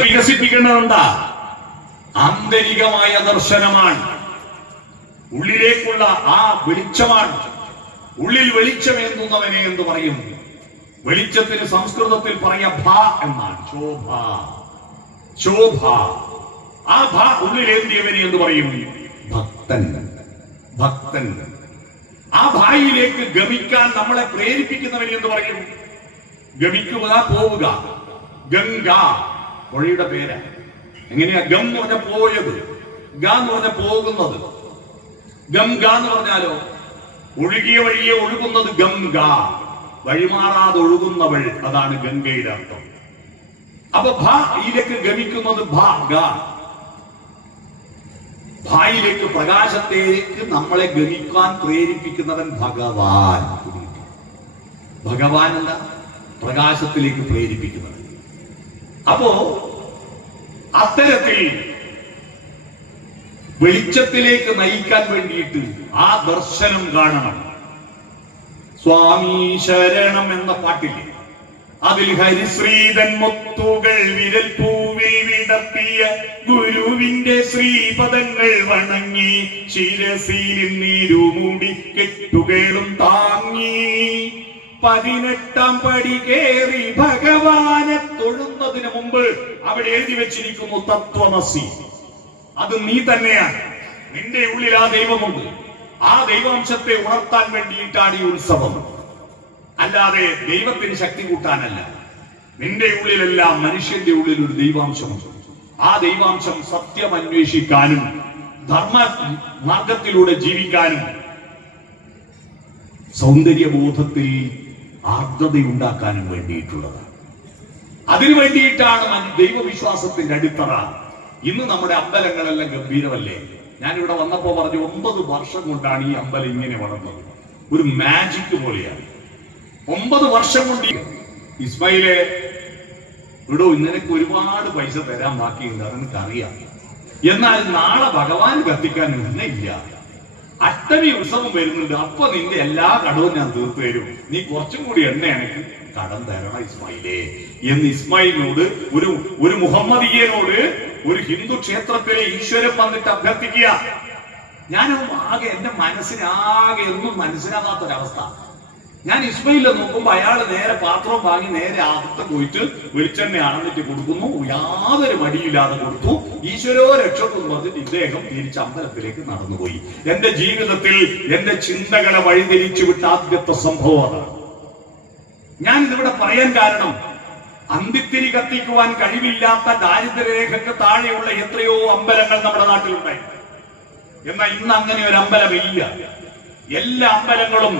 വികസിപ്പിക്കേണ്ടത് എന്താ ആന്തരികമായ ദർശനമാണ്. ഉള്ളിലേക്കുള്ള ആ വെളിച്ചമാണ്. ഉള്ളിൽ വെളിച്ചമേന്തുന്നവനെ എന്ന് പറയും. വെളിച്ചത്തിന് സംസ്കൃതത്തിൽ പറയ ഭാ എന്നാണ്. ശോഭ. ശോഭ. ആ ഭ ഉള്ളിലേന്തിയവനെ എന്ന് പറയും. ഭക്തൻ. ഭക്തൻ. ആ ഭായിലേക്ക് ഗമിക്കാൻ നമ്മളെ പ്രേരിപ്പിക്കുന്നവനെ എന്ന് പറയും. ഗമിക്കുക പോവുക. ഗംഗ. പുഴയുടെ പേരാ. എങ്ങനെയാ? ഗം എന്ന് പറഞ്ഞ പോയത്. ഗ എന്ന് പറഞ്ഞ പോകുന്നത്. ഗം എന്ന് പറഞ്ഞാലോ? ഒഴുകിയ വഴിയെ ഒഴുകുന്നത് ഗംഗ വഴിമാറാതെ ഒഴുകുന്നവൾ. അതാണ് ഗംഗയുടെ അർത്ഥം. അപ്പൊ ഭ ഇതിലേക്ക് ഗമിക്കുന്നത് ഭ ഗ. ഭായിലേക്ക് പ്രകാശത്തേക്ക് നമ്മളെ ഗമിക്കാൻ പ്രേരിപ്പിക്കുന്നവൻ ഭഗവാൻ. ഭഗവാൻ പ്രകാശത്തിലേക്ക് പ്രേരിപ്പിക്കുന്നത് അപ്പോ അത്തരത്തിൽ വെളിച്ചത്തിലേക്ക് നയിക്കാൻ വേണ്ടിയിട്ട് ആ ദർശനം കാണണം. സ്വാമി ശരണം എന്ന പാട്ടില്ലേ? അതിൽ ഹരിശ്രീതൻ മുത്തുകൾ വിരൽ പൂവിൽ വിടർത്തിയ ഗുരുവിന്റെ ശ്രീപദങ്ങൾ വണങ്ങി ശിരസിൽ നീരുമൂടി കെട്ടുകളും താങ്ങി. പതിനെട്ടാം പടി കേറി ഭഗവാനെ തൊഴുന്നതിന് മുമ്പ് അവിടെ എഴുതി വെച്ചിരിക്കുന്നു തത്വമസി. അത് നീ തന്നെയാണ്. നിന്റെ ഉള്ളിൽ ആ ദൈവമുണ്ട്. ആ ദൈവാംശത്തെ ഉണർത്താൻ വേണ്ടിയിട്ടാണ് ഈ ഉത്സവം. അല്ലാതെ ദൈവത്തിന് ശക്തി കൂട്ടാനല്ല. നിന്റെ ഉള്ളിലെല്ലാം മനുഷ്യന്റെ ഉള്ളിൽ ഒരു ദൈവാംശമുണ്ട്. ആ ദൈവാംശം സത്യം അന്വേഷിക്കാനും ധർമ്മ മാർഗത്തിലൂടെ ജീവിക്കാനും സൗന്ദര്യബോധത്തിൽ ആർദ്രതയുണ്ടാക്കാനും വേണ്ടിയിട്ടുള്ളത്. അതിനു വേണ്ടിയിട്ടാണ് ദൈവവിശ്വാസത്തിന്റെ അടിത്തറ. ഇന്ന് നമ്മുടെ അമ്പലങ്ങളെല്ലാം ഗംഭീരമല്ലേ? ഞാൻ ഇവിടെ വന്നപ്പോ പറഞ്ഞു ഒമ്പത് വർഷം കൊണ്ടാണ് ഈ അമ്പലം ഇങ്ങനെ വളർന്നത്. ഒരു മാജിക് പോലെയാണ്. ഒമ്പത് വർഷം കൊണ്ട് ഇസ്മയിലെ ഇസ്മായിലെ ഇടോ നിനക്ക് ഒരുപാട് പൈസ തരാൻ ബാക്കിയുണ്ട് അതെനിക്കറിയാം. എന്നാൽ നാളെ ഭഗവാൻ കത്തിക്കാൻ ഇന്നില്ല അഷ്ടമി ഉത്സവം വരുന്നുണ്ട്? അപ്പൊ നിന്റെ എല്ലാ കടവും ഞാൻ തീർത്തു തരും. നീ കുറച്ചും കൂടി എണ്ണ എനിക്ക് കടം തരണം ഇസ്മായിലേ. എന്ന് ഇസ്മായിലിനോട് ഒരു ഒരു മുഹമ്മദീയനോട് ഒരു ഹിന്ദു ക്ഷേത്രത്തിലെ ഈശ്വരൻ വന്നിട്ട് അഭ്യർത്ഥിക്കുക. ഞാനും ആകെ എന്റെ മനസ്സിനാകെ ഒന്നും മനസ്സിലാകാത്തൊരവസ്ഥ. ഞാൻ ഇസ്മയിലെ നോക്കുമ്പോ അയാൾ നേരെ പാത്രം വാങ്ങി നേരെ അകത്ത് പോയിട്ട് വെളിച്ചെണ്ണ അണന്നിട്ട് കൊടുക്കുന്നു. യാതൊരു മടിയില്ലാതെ കൊടുത്തു. ഈശ്വരോ രക്ഷപ്പെന്ന് പറഞ്ഞിട്ട് ഇദ്ദേഹം തിരിച്ച് അമ്പലത്തിലേക്ക് നടന്നുപോയി. എന്റെ ജീവിതത്തിൽ എന്റെ ചിന്തകളെ വഴിതിരിച്ചു വിട്ട ആദ്യത്തെ സംഭവം അതാണ്. ഞാൻ ഇതിവിടെ പറയാൻ കാരണം അന്തിത്തിരി കത്തിക്കുവാൻ കഴിവില്ലാത്ത ദാരിദ്ര്യരേഖക്ക് താഴെയുള്ള എത്രയോ അമ്പലങ്ങൾ നമ്മുടെ നാട്ടിലുണ്ടായി. എന്നാൽ ഇന്ന് അങ്ങനെ ഒരു അമ്പലമില്ല. എല്ലാ അമ്പലങ്ങളും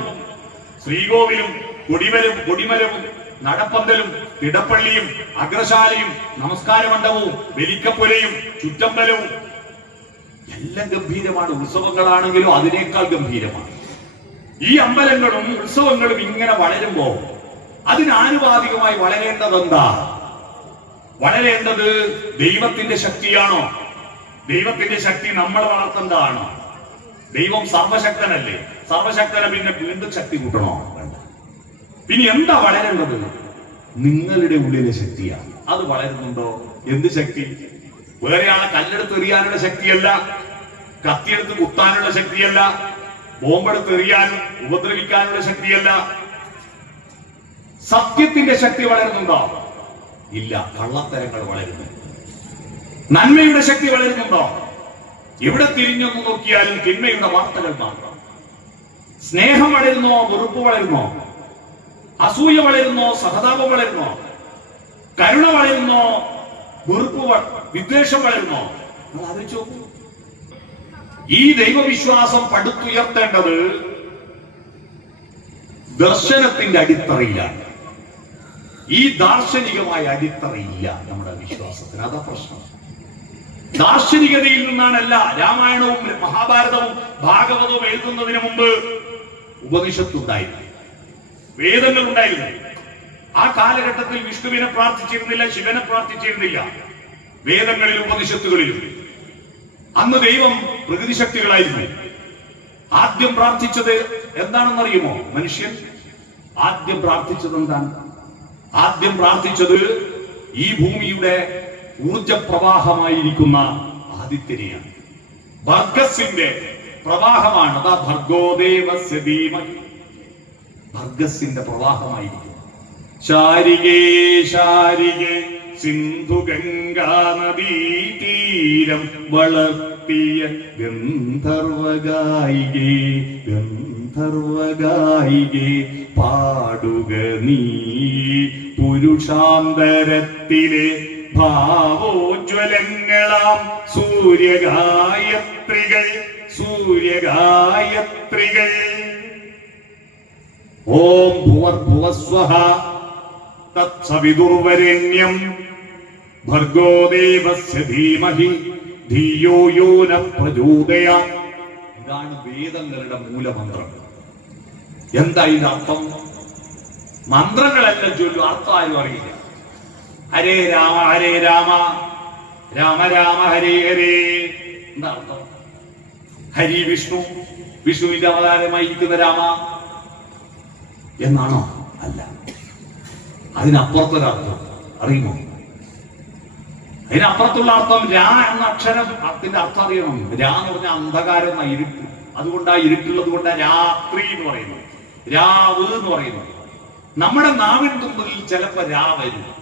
ശ്രീകോവിലും കൊടിമലും കൊടിമരവും നടപ്പന്തലും തിടപ്പള്ളിയും അഗ്രശാലയും നമസ്കാര മണ്ഡപവും വെലിക്കപ്പുരയും ചുറ്റമ്പലവും എല്ലാം ഗംഭീരമാണ്. ഉത്സവങ്ങളാണെങ്കിലും അതിനേക്കാൾ ഗംഭീരമാണ്. ഈ അമ്പലങ്ങളും ഉത്സവങ്ങളും ഇങ്ങനെ വളരുമ്പോ അതിനാനുപാതികമായി വളരേണ്ടത് എന്താ വളരേണ്ടത് ദൈവത്തിന്റെ ശക്തിയാണോ? ദൈവത്തിന്റെ ശക്തി നമ്മൾ വളർത്തേണ്ടതാണോ? ദൈവം സർവശക്തനല്ലേ? സർവശക്തനെ പിന്നെ വീണ്ടും ശക്തി കൂട്ടണോ? പിന്നെ എന്താ വളരേണ്ടത്? നിങ്ങളുടെ ഉള്ളിലെ ശക്തിയാണ് അത് വളരുന്നുണ്ടോ? എന്ത് ശക്തി? വേറെ ആളെ കല്ലെടുത്ത് എറിയാനുള്ള ശക്തിയല്ല കത്തിയെടുത്ത് കുത്താനുള്ള ശക്തിയല്ല ബോംബെടുത്ത് എറിയാനും ഉപദ്രവിക്കാനുള്ള ശക്തിയല്ല. സത്യത്തിന്റെ ശക്തി വളരുന്നുണ്ടോ? ഇല്ല കള്ളത്തരങ്ങൾ വളരുന്നു. നന്മയുടെ ശക്തി വളരുന്നുണ്ടോ? എവിടെ തിരിഞ്ഞൊന്ന് നോക്കിയാലും തിന്മയുടെ വാർത്തകൾ മാത്രം. സ്നേഹം വളരുന്നോ വെറുപ്പ് വളരുന്നോ അസൂയ വളരുന്നോ സഹതാപം വളരുന്നോ കരുണ വളരുന്നോ വെറുപ്പ് വിദ്വേഷം വളരുന്നോ നോക്കൂ. ഈ ദൈവവിശ്വാസം പടുത്തുയർത്തേണ്ടത് ദർശനത്തിന്റെ അടിത്തറയിലാണ്. ഈ ദാർശനികമായ അടിത്തറയില്ല നമ്മുടെ വിശ്വാസത്തിന്. അതാ പ്രശ്നം. ദാർശനികതയിൽ നിന്നാണല്ല രാമായണവും മഹാഭാരതവും ഭാഗവതവും എഴുതുന്നതിന് മുമ്പ് ഉപനിഷത്തുണ്ടായിരുന്നു വേദങ്ങൾ ഉണ്ടായിരുന്നു ആ കാലഘട്ടത്തിൽ വിഷ്ണുവിനെ പ്രാർത്ഥിച്ചിരുന്നില്ല ശിവനെ പ്രാർത്ഥിച്ചിരുന്നില്ല. വേദങ്ങളിലും ഉപനിഷത്തുകളിലും. അന്ന് ദൈവം പ്രകൃതി ശക്തികളായിരുന്നു ആദ്യം പ്രാർത്ഥിച്ചത് എന്താണെന്നറിയുമോ മനുഷ്യൻ? ആദ്യം പ്രാർത്ഥിച്ചത് എന്താണ്? ആദ്യം പ്രാർത്ഥിച്ചത് ഈ ഭൂമിയുടെ ഊർജ പ്രവാഹമായിരിക്കുന്ന ആദിത്യനെയാണ്. ഭർഗസിന്റെ പ്രവാഹമാണ്. അതാ ഭർഗോദേവസ്യ ധീമഹി. ഭർഗസിന്റെ പ്രവാഹമായിരിക്കും. ശാരികേ ശാരികേ സിന്ധു ഗംഗാ നദീ തീരം വളർത്തിയ ഗന്ധർവഗായികേ ഗന്ധർവഗായികേ പാടുക നീ പുരുഷാന്തരത്തിലെ ഭാവോജ്വലങ്ങളാം സൂര്യഗായത്രികൾ സൂര്യഗായത്രികൾ. ഓം ഭുവർഭുവസ്വഹ തത്സവിതുർവരണ്യം ഭർഗോ ദേവസ്യ ധീമഹി ധിയോ യോ ന പ്രചോദയ. ഇതാണ് വേദങ്ങളുടെ മൂലമന്ത്രം. എന്താ ഇതിന്റെ അർത്ഥം? മന്ത്രങ്ങളെല്ലാം ചൊല്ലു അർത്ഥം ആരും അറിയില്ല. ഹരേ രാമ ഹരേ രാമ. രാമ രാമ ഹരേ ഹരേ. എന്താ ഹരി വിഷ്ണു വിഷ്ണുവിന്റെ അവതാരമായിരിക്കുന്ന രാമ എന്നാണോ? അല്ല. അതിനപ്പുറത്തൊരർത്ഥം അറിയുമോ? അതിനപ്പുറത്തുള്ള അർത്ഥം രാ എന്ന അക്ഷരം അതിന്റെ അർത്ഥം അറിയണം. രാ എന്ന് പറഞ്ഞ അന്ധകാരം എന്ന ഇരുട്ട്. അതുകൊണ്ട് ആ ഇരുട്ടുള്ളത് കൊണ്ട് രാത്രി എന്ന് പറയുന്നു രാവ് എന്ന് പറയുന്നു നമ്മുടെ നാവിൻ തുമ്പിൽ ചിലപ്പോ രാ വരും.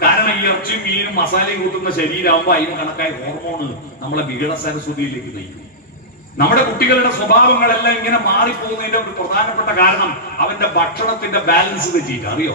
കാരണം ഈ ഇറച്ചിയും മീനും മസാലയും കൂട്ടുന്ന ശരീരമാകുമ്പോൾ അതിന് കണക്കായ ഹോർമോണ് നമ്മളെ വികട സരസ്വതിയിലേക്ക് നയിക്കും. നമ്മുടെ കുട്ടികളുടെ സ്വഭാവങ്ങളെല്ലാം ഇങ്ങനെ മാറിപ്പോകുന്നതിന്റെ ഒരു പ്രധാനപ്പെട്ട കാരണം അവന്റെ ഭക്ഷണത്തിന്റെ ബാലൻസ് തെറ്റിയിട്ട് അറിയോ?